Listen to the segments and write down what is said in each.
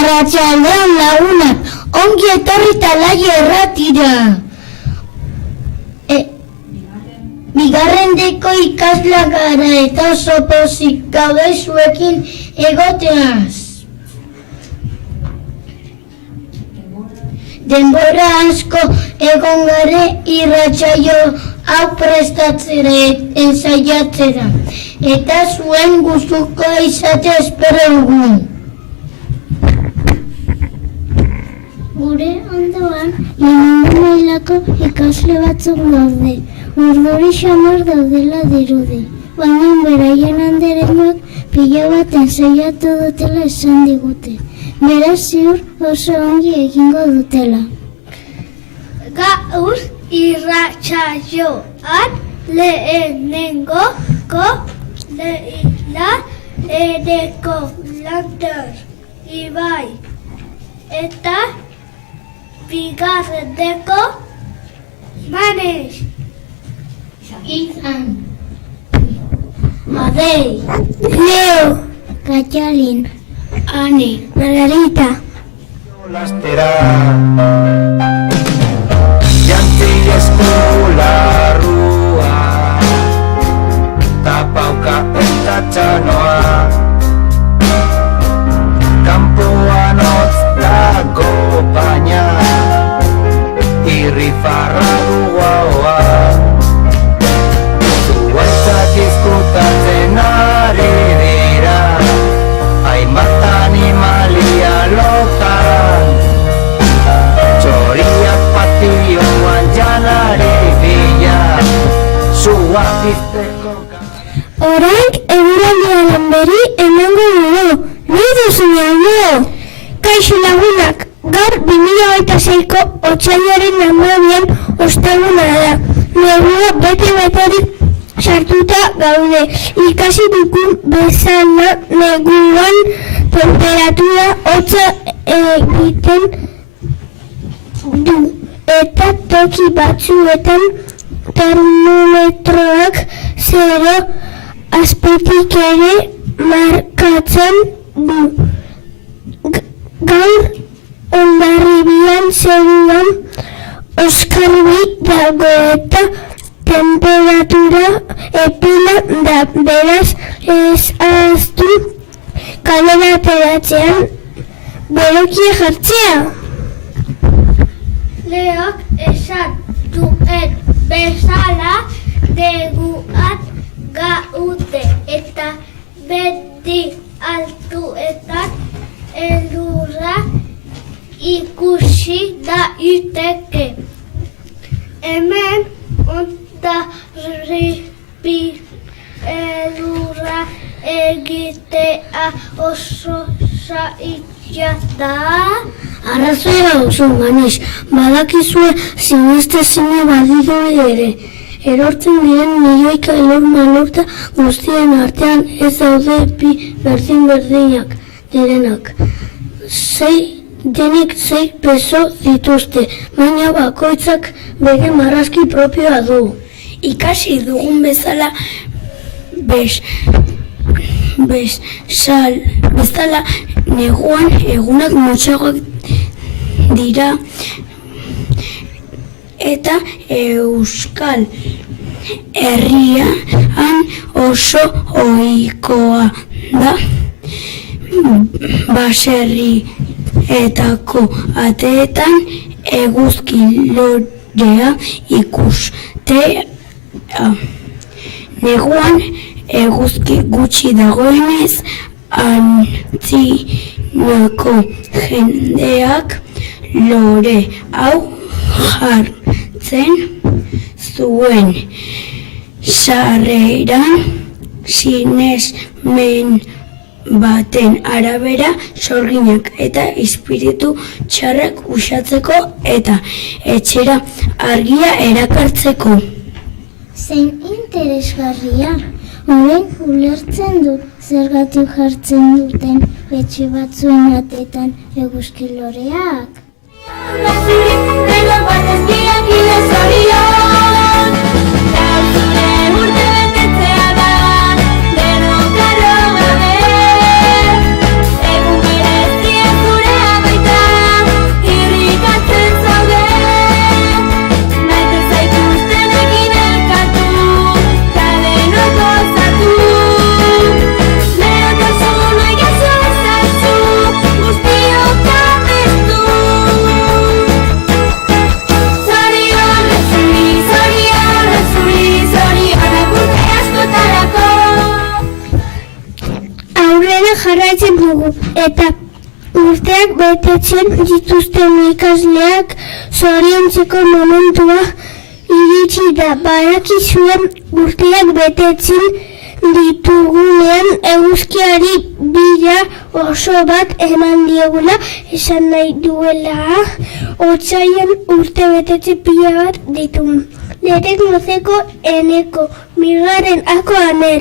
Arratsaldeon lagunak, ongi etorri Talaia erratira. Bigarrendeko ikasleak gara eta oso pozik gaude zuekin egoteaz. Denbora asko egon gare irratsaio hau prestatzera ensaiatzera, eta zuen gustuko izatea espero dugu. Gure ondoan, lehenengo mailako ikasle batzuk daude, urduri xamar daudela dirudi, baina beraien andereñoak pila bat ensaiatu dutela esan digute. Beraz ziur oso ongi egingo dutela. Gaur irratsaioan lehenengoko Leila Ereko Lander Ibai eta bigarrendeko Manes Izan Adei Leo Katalin Ani Margarita Lastera Jantzi eskularrua Tapauka eta txanoa Kampuan hotz dago baina Irrifarra duaoa Zuaitzak izkutatzen ari dira Hainbat animalia lotan Txoriak patioan janari bila Zua pizteko Orain eguraldiaren berri emango dugu. Nahi duzun jaino? Kaixo lagunak, gaur 2026ko otsailaren 12an osteguna da. Negua bete-beterik sartuta gaude. Ikasi dukun bezala neguan temperatura hotza egiten du. Eta toki batzuetan termometroak 0 azpitik ere markatzen du. Gaur Hondarribian zeruan oskarbi dago eta temperatura epila da, beraz ez ahaztu kalera ateratzean berokia jartzea. Leok esan duen bezala neguan gaude eta beti altuetan elurra ikusi daiteke. Hemen Hondarribi elurra egitea oso zaila da. Arrazoia duzu, Manes, badakizue sinestezina badirudi ere. Erortzen diren milioika elur malurta guztien artean ez daude bi berdin-berdinak direnak. Denek 6 peso dituzte, baina bakoitzak bere marrazki propioa du. Ikasi dugun bezala bezala neguan egunak motxagoak dira eta Euskal Herrian oso ohikoa da. Baserrietako ateetan eguzki lorea ikustea. Neguan eguzki gutxi dagoenez antzinako jendeak lore hau jartzen zuen. Sarreran sinesmen baten arabera sorginak eta espiritu txarrak uxatzeko eta etxera argia erakartzeko. Zein interesgarria, orain ulertzen dut zergatik jartzen duten etxe batzuen ateetan eguzki loreak. Zure eta urteak betetzen dituzten ikasleak zoriontzeko momentua iritsi da. Badakizue urteak betetzen ditugunean eguzkiari bira oso bat eman diegula, esan nahi duela otsailean urte betetze pila bat ditugu. Lerek luzeko eneko, bigarren ako aner,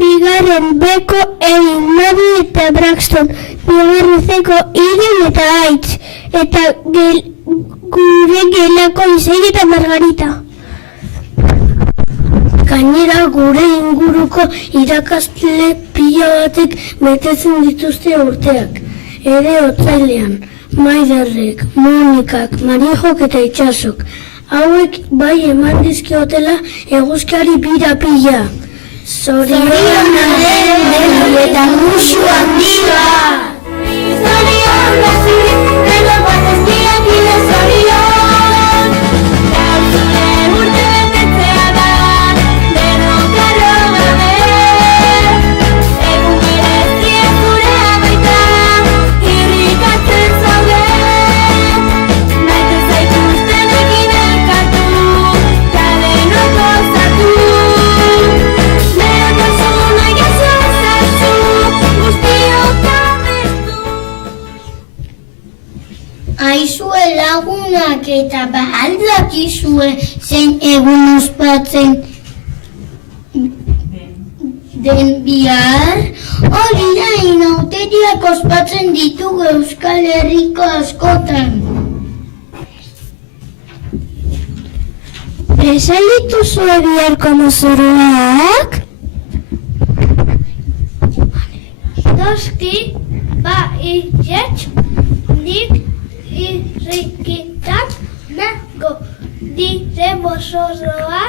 bigarren beko egin Nabi eta Braxton, bigarren zeko Igen eta Aitz, eta gure gelako Izei eta Margarita. Gainera gure inguruko irakasle pila batek betetzen dituzte urteak. Ere otsailean, Maiderrek, Monikak, Marijok eta Itxasok. Hauek bai eman dizkiotela eguzkiari bira pila. Zorionak eta musu handia! Zorion bazirik, delo bat ez diakile zorion. Gauzure urte betetzea da, deno karro gabe. Egun bereztia zurea baita, irrikatzen zaude. Maite zaituztenekin elkartu, ta denok gozatu. Lehentasuna jaso ezazu, guztiok abestu. Aizue lagunak eta bahaldakizue zein egun ospatzen den bihar. Hori da, inauteriak ospatzen ditugu Euskal Herriko askotan. Esan dituzue biharko mozorroak? Noski, ba izetz, nik irrikitan nago. Dire mozorroa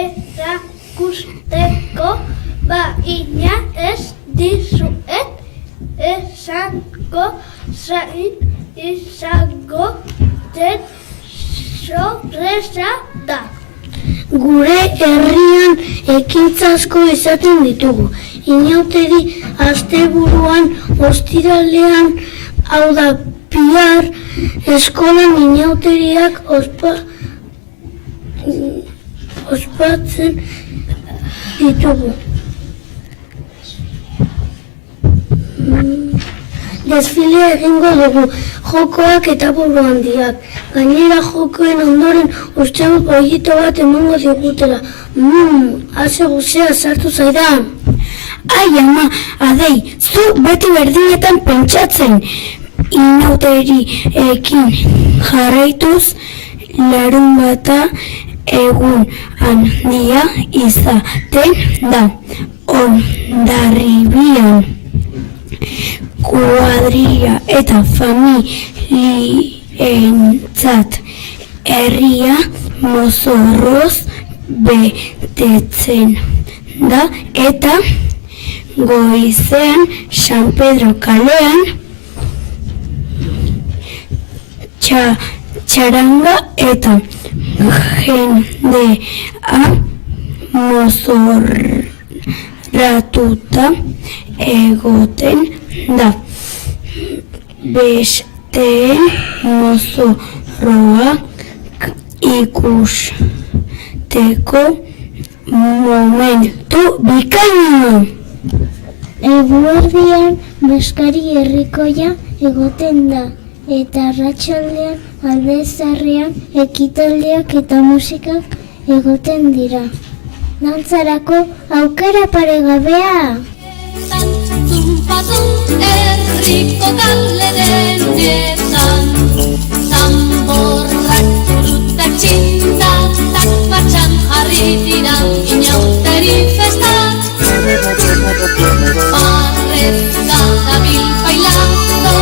erakusteko, ba ina ez dizuet esango zain izango den sorpresa da. Gure herrian ekintza asko izaten ditugu. Inauteri asteburuan ostiralean, hau da bihar, eskolan inauteriak ospatzen ditugu. Desfile egingo dugu, jokoak eta buru handiak. Gainera jokoen ondoren uste dut pollito bat emango digutela. Haze guzea sartu zaidan. Ai ama, adei, zu beti berdinetan pentsatzen. Inauteriekin jarraituz, larunbata egun handia izaten da. Hondarribian kuadrilla eta familientzat herria mozorroz betetzen da, eta goizean San Pedro kalean txaranga eta jendea mozorratuta egoten da. Besteen mozorroa ikusteko momentu bikaina. Eguerdian Baskari herrikoia egoten da, eta arratsaldean Alde Zaharrean ekitaldiak eta musikak egoten dira. Dantzarako aukera paregabea! Herriko kale denetan, tamborrak burutak txindatak martxan jarri dira inauteri festan. Barrezka dabil bailando,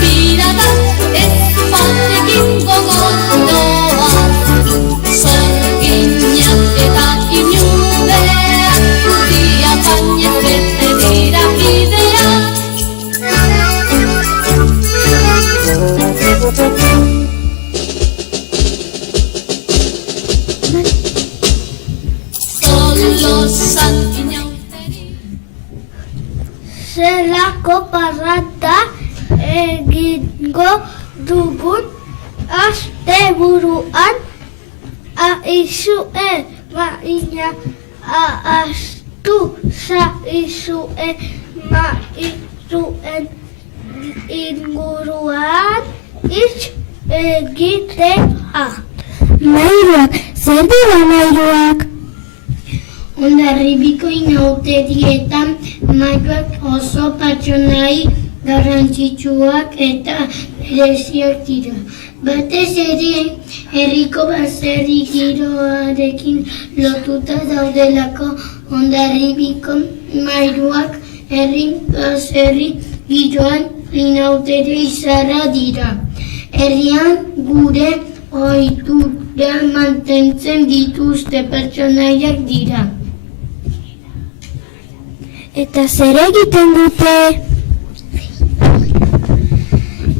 piratak ez batekin gogotoa, zorginak eta inudeak, urria bainez bete dira bidea. ina ahaztu zaizue maizuen inguruan hitz egitea. Mairuak, zer dira mairuak? Hondarribiko inauterietan mairuak oso pertsonai garrantzitsuak eta bereziak dira. Batez ere, herriko baserri giroarekin lotuta daudelako Hondarribiko mairuak herri baserri giroan inautere izarra dira. Herrian gure ohitura mantentzen dituzte pertsonaiak dira. Eta zer egiten dute?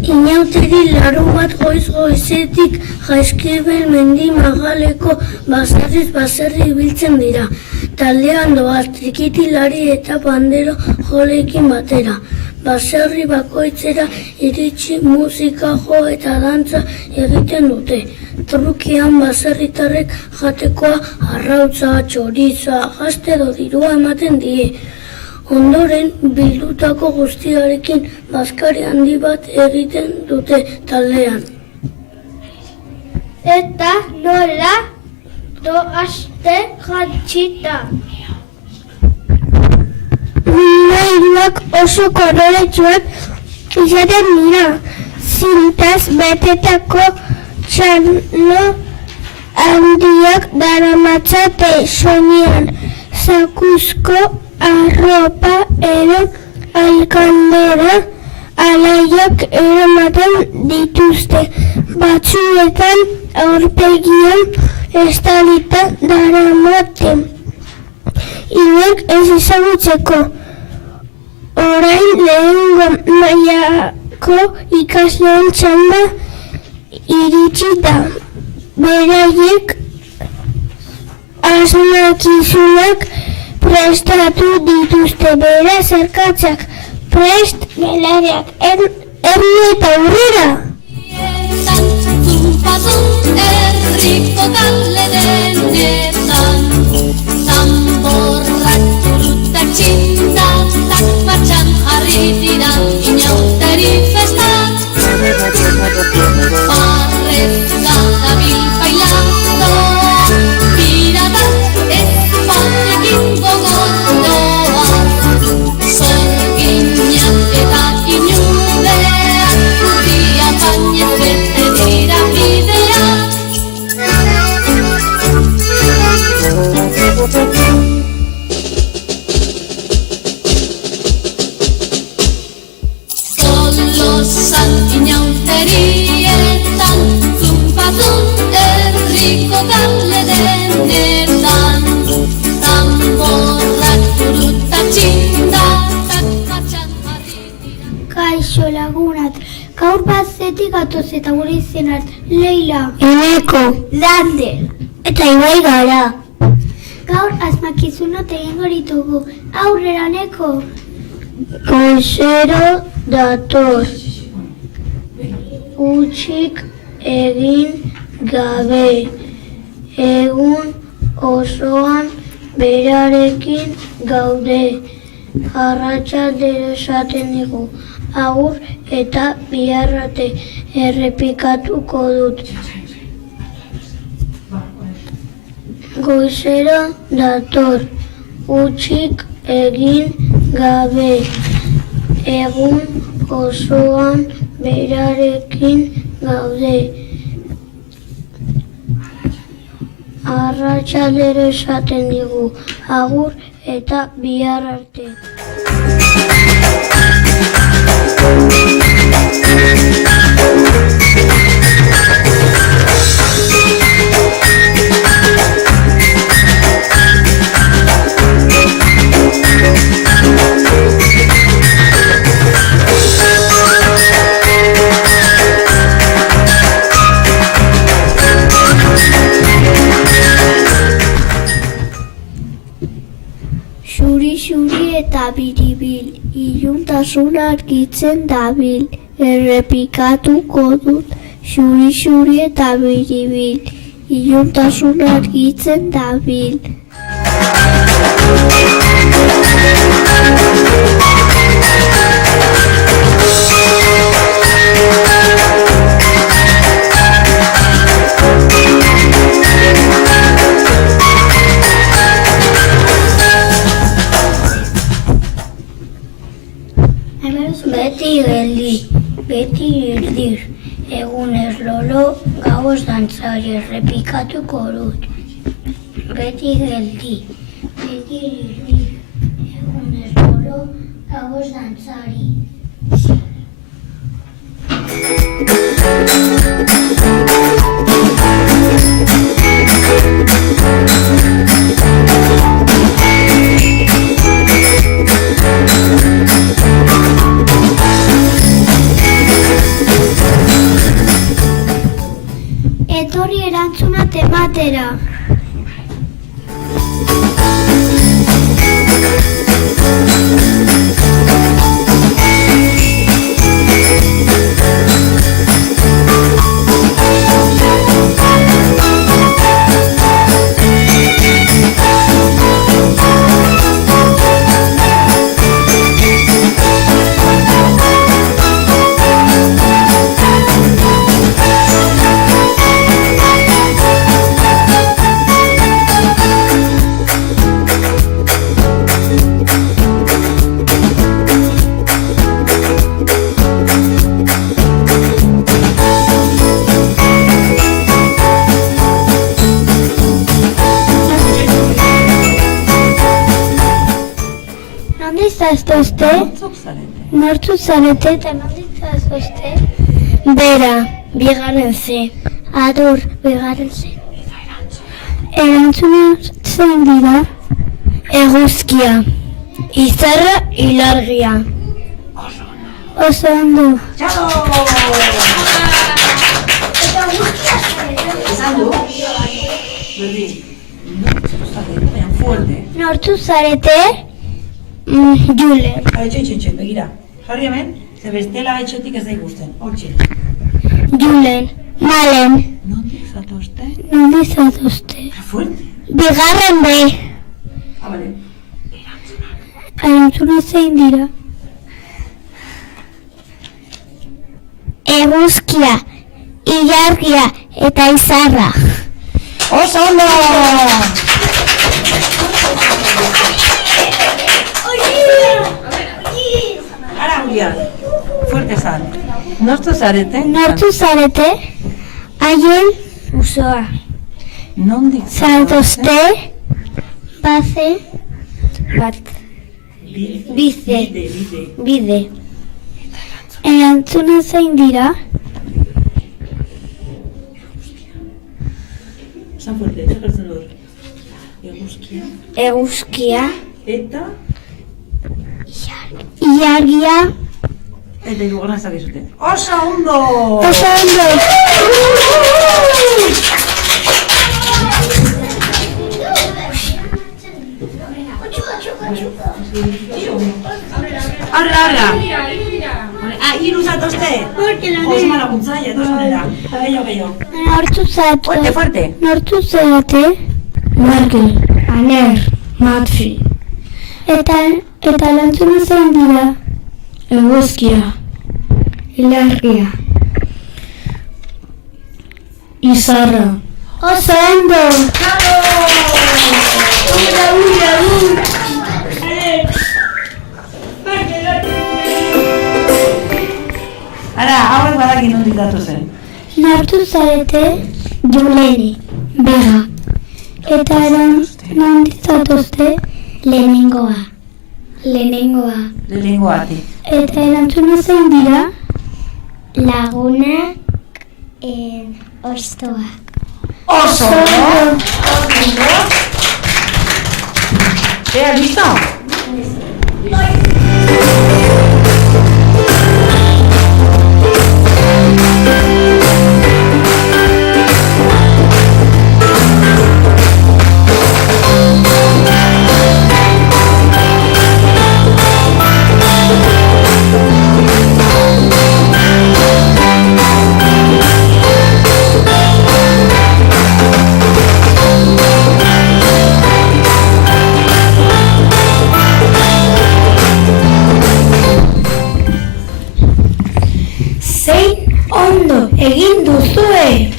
Inauteri larunbat goizetik Jaizkibel mendi magaleko baserriz baserri ibiltzen dira. Taldean doaz trikitilari eta bandero joleekin batera. Baserri bakoitzera iritsi musika jo eta dantza egiten dute. Trukian baserritarrek jatekoa arrautza, txoriza, gazte edo dirua ematen die. Ondoren, bildutako guztiarekin bazkari handi bat egiten dute taldean. Eta nola doazte jantzita. Mairuak oso koloretsuak izaten dira. Zintaz betetako txano handiak daramatzate soinean. Zakuzko arropa edo alkandera alaiak eramaten dituzte. Batzuetan aurpegian estalita daramate. Inek ez ezagutzeko. Orain lehengo mailako ikasleen txanda iritsi da. Beraiek asmakizunak prestatu dituzte. Beraz erkatzak prest belariak erri eta aurrera. Herriko kale denetan Zamborrak turutak txindatak martxan jarri dira inauteri festak. Parrezka dabil bailando piratak ezpanekin gogotoa. Zorginak eta inudeak dia bainez bete dira bidea. Tolosan inauterietan Zumpatun herriko kale denetan Zamborrak turutak txindatak martxan jarri dira. Kaixo lagunat, gaur bazetik gatoz eta gure izenat Leila, Eneko, Lander eta Ibai gara. Gaur asmakizunot egingo ditugu, aurrera Neko. Goizero dator, utzik egin gabe, egun osoan berarekin gaude, arratsaldero esaten digu, agur eta bihar arte errepikatuko dut. Goizero dator, utzik egin gabe, egun osoan berarekin gaude, arratsaldero esaten digu, agur eta bihar arte. Xuri eta biribil, iluntasuna argitzen dabil, errepikatuko dut. Xuri eta biribil, iluntasuna argitzen dabil. Beti geldi, beti irdir, egunez lolo, gauez dantzari, errepikatuko dut. Beti geldi, beti irdir, egunez lolo, gauez dantzari. Etorri erantzuna tematera. Zaztozte, nortzuk zarete eta nondik zaztozte? Bera, bigarren ze. Adur, bigarren ze. Erantzuna zein dira? Eguzkia, izarra, ilargia. Oso ondo. Txalo! Esan du? Berdin. Nortzuk zarete? Julen. Txin, begira. Jarri hemen, ze bestela etxetik ez da ikusten. Hortxe. Julen. Malen. Nondik zatozte? Nondik zatozte? Fuerte. Bigarren be. Bale. Erantzuna zein dira? Eguzkia, ilargia eta izarra. Oso ondo! Ara, Julián. Fuerte zan. Nortu zarete? Nortu zarete? Haien usoa. Nondik Zatozte? Baze? Bat. Bize. Bide. Erantzuna zein dira? Zan fuerte, txakartzen dut. Eguzkia. Eguzkia. Eta? Ilargia. Eta irugarren zakizute. Oso ondo! Oso ondo! Arra! Hiru zatozte? Osma laguntzaia, dosonera. Gehiago. Nortu Fuerte. Nortu zarete? Markel, Aner, Matfi. Eta erantzuna zein dira? Eguzkia, ilargia, izarra. Oso ondo! Ara, hauek badakin nondik datu zen. Nortu zarete? Juleni, Bega. Eta nondik zatozte? Lehenengoa. Lehenengoatik. Eta erantzuna zein dira? Laguna, ostoa. Oso ondo! Ea, listo? zein ondo egin duzue.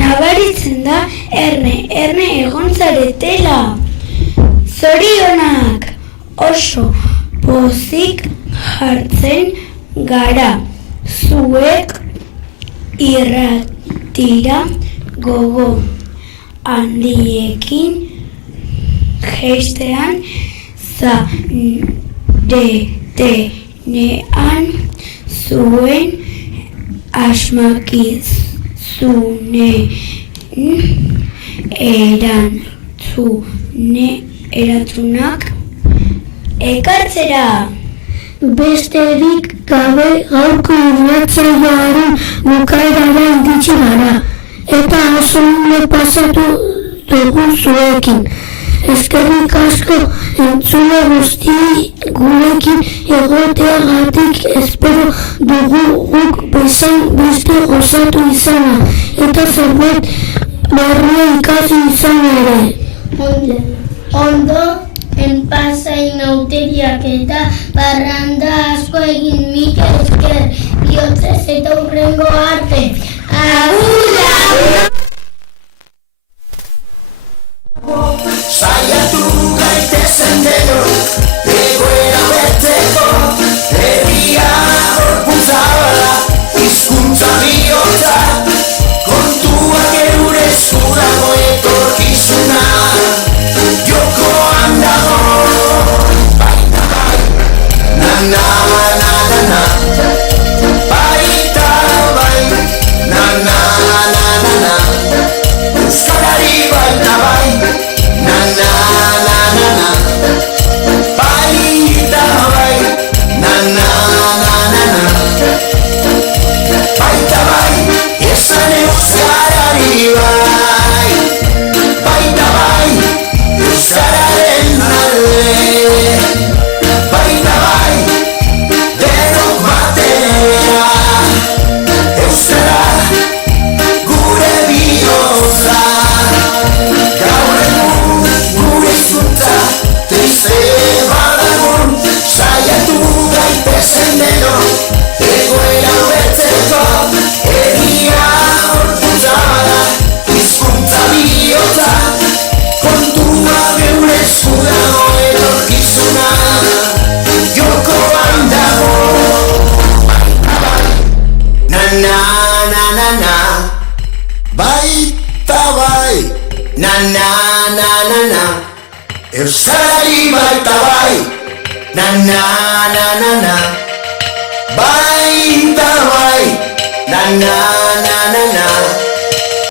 Nabaritzen da erne egon zaretela. Zorionak, oso pozik jartzen gara. Zuek irratira gogo handiekin jeistean zaretenean zuen asmakizunen erantzunak ekartzera. Besterik gabe gaurko irratsaioaren bukaerara iritsi gara, eta oso ondo pasatu dugu zuekin. Eskerrik asko entzule guztiei gurekin egoteagatik. Espero dugu guk bezain beste gozatu izana, eta zerbait berria ikasi izan ere. Ondo, enpasai nauteriak eta parranda asko egin mila esker, bihotzez eta hurrengo arte. Agur! Saiatu gaitezen denok, egoera beteko, herria gorputza bada, hizkuntza bihotza, kontuak eure eskurago etorkizuna, jokoan dago, baina bai, na na na na na, baita bai, na na na na na, euskarari baita bai, na na na na na, baita bai, na na na na na, baita bai, esan euskarari bai, baita bai, euskararen alde, baita bai, denok batera, euskara gure bihotza. Gaur egun gure hizkuntza triste badagun, saiatu gaitezen denok, egoera hobetzeko, herria gorputza bada, hizkuntza bihotza, kontua geure esku dago etorkizuna, jokoan dago, baita bai, na na na na na, baita bai, na na na na na, euskarari baita bai, na na na na na, baita bai, na na na na na.